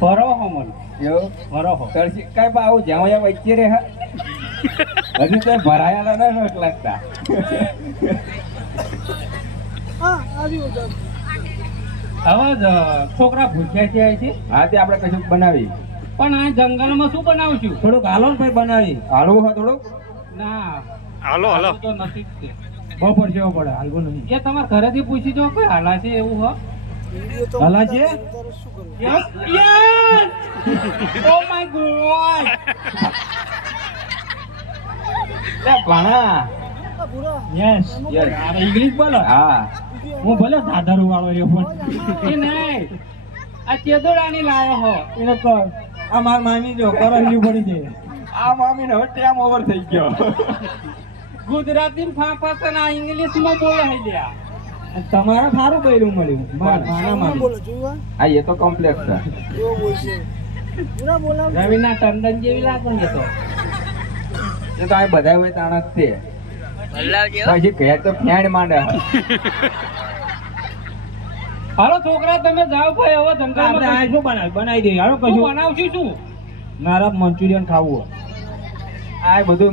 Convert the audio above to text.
ફરો હો મને એવું? ફરો હો તળસી કાંઈ બા આવું જ્યાં ત્યાં વચ્ચે રે હા હજુ તો ભરાયેલા ના લાગતા હવે જ છોકરા ભૂખ્યા છે છે. હા તે આપણે કશું બનાવી પણ આ જંગલમાં શું બનાવશું? થોડુંક હાલો ને ભાઈ બનાવી હાલવું હોય થોડુંક? ના. હાલો હાલો. તો નથી બપોર જેવો પડે હાલવું નહીં. એ તમારા ઘરેથી પૂછી જો કોઈ હાલા છે એવું હો? હાલા છે yes yes oh my God લે ભણા. Yes Yes. ઇંગ્લિશ બોલો? હા. હું ભલે દાદારું વાળો રહ્યો પણ. એ નહીં. આ ચેદોડાની લાયો હો. એને આ માર મામી જો કરહલી પડી છે. આ મામીને હવે ટેમ ઓવર થઈ ગયો. ગુજરાતી ફાફા આ ઇંગ્લિશમાં બોલે હે લ્યા. તમારે સારું બૈરું મળ્યું. મારા હા એ તો કોમ્પ્લેક્સ છે. રવિના ટંડન જેવી લાગે ને તો. એ તો આ બધા હોય તાણ જ છે. પછી ઘેર તો ફેણ માંડે. હાલો છોકરા તમે જાઓ ભાઈ હવે આપણે જંગલમાં આ શું બનાવી બનાવી દઈએ. હાલો કશું. બનાવશું શું? મારા મંચુરિયન ખાવું આ બધું